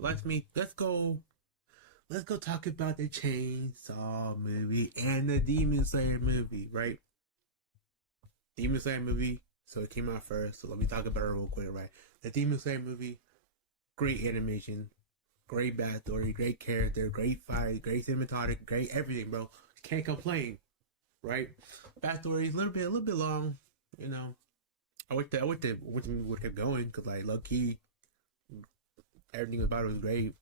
let's go talk about the Chainsaw movie and the Demon Slayer movie, right? Demon Slayer movie, so it came out first, so let me talk about it real quick, right? The Demon Slayer movie, great animation, great backstory, great character, great fight, great cinematography, great everything, bro. Can't complain, right? Backstory is a little bit long, you know. I wish the movie would keep going because like low key, everything about it was great.